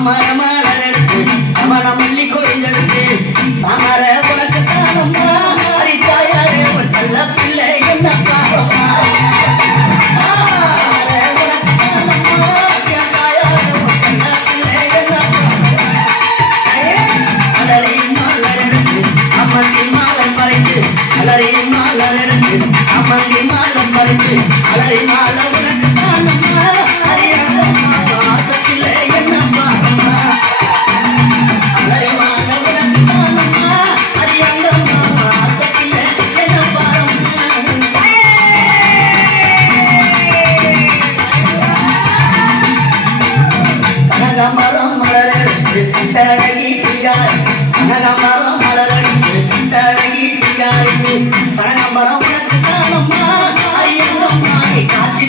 அமரமலரெடுத்து அவன மல்லி கொடிந்தெடுத்து அமர உனக்கு தானம்மா அரித்தாயாரே ஒரு செல்ல பிள்ளை என்ன பாவமா அலறி மாலம் பறித்து அலறி மால உனக்கு தானம்மா அறியம்மா வாசத்திலே என்ன பாவமா அலறி மால உனக்கு தானம்மா அறியம்மா வாசத்திலே என்ன பாவமா கனகமரம் மலரெடுத்து தடகி சிங்காரி கனகமரம் மலரெடுத்து தடகி சிங்காரி கனகமரம் உனக்கு தானம்மா அறியம்மா காட்சி